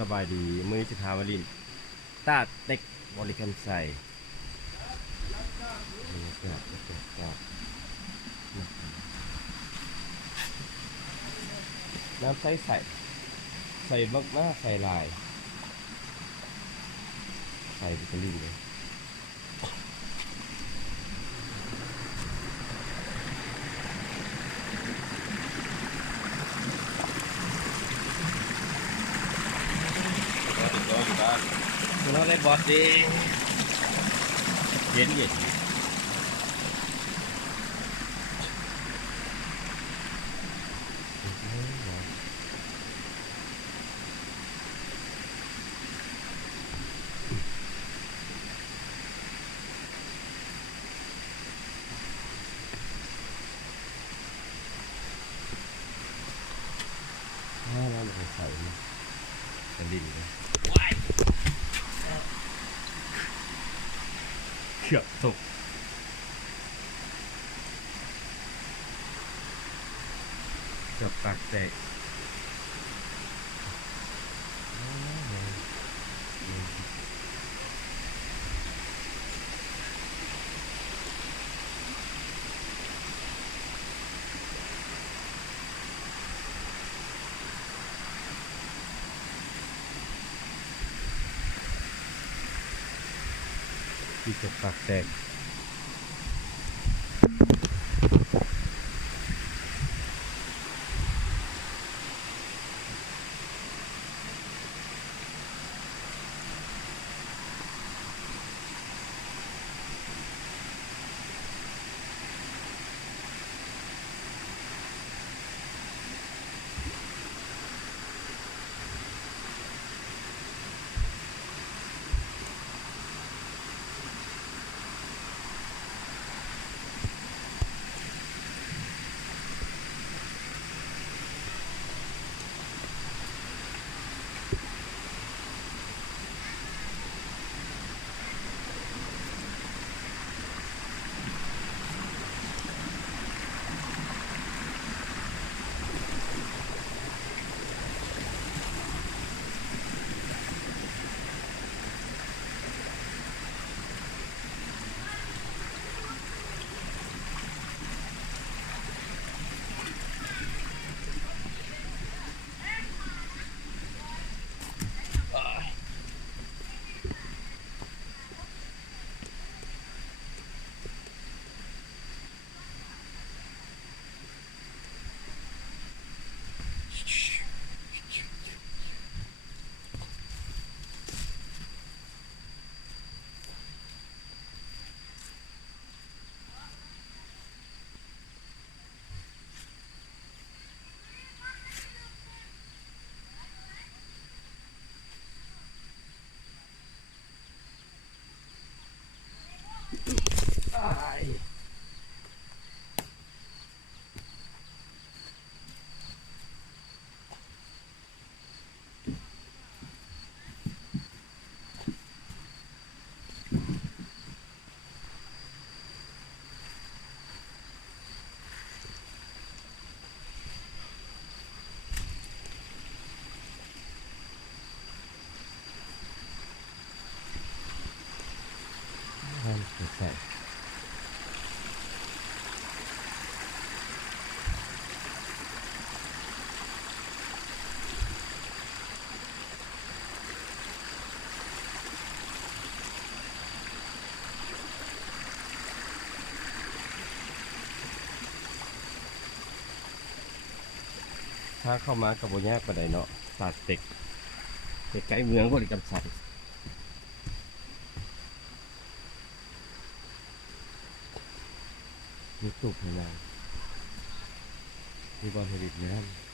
สบายดีมื้อนี้จะพามาลินตาเต็กบริการใส่น้ำใส่ใส่บักหน้าใส่ลายใส่บิกลินเลยคุณน้องได้บอสดีเย็นเราจะใส่กระดิ่งเลยเกือบตกเกือบปากแตกที่เกือบปากแตกใส่ถ้าเข้ามากับโบยากปานใดเนาะตาดเต็กใกล้เมืองบริการใส่มีตุกในน้ำมีบอลผลิตน้ำ